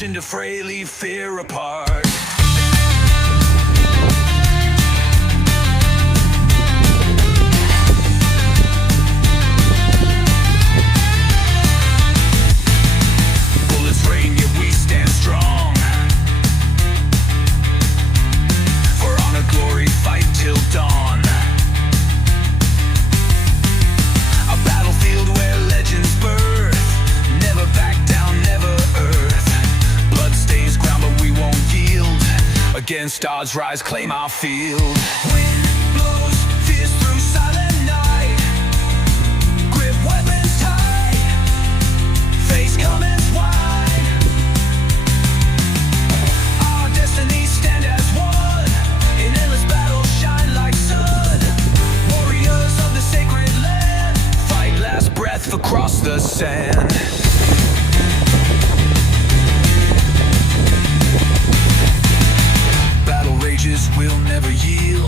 charging to frailly fear apart. Bullets rain, yet we stand strong. For honor, glory, fight till dawn. A battlefield where legends birth. Never back down, never earth. Blood stains ground, but we won't yield. Against odds, rise, claim our field. Wind blows, fierce through silent night. Grip weapons tight. Face comments wide. Our destinies stand as one. In endless battle, shine like sun. Warriors of the sacred land. Fight last breath across the sand. Battle rages will never yield.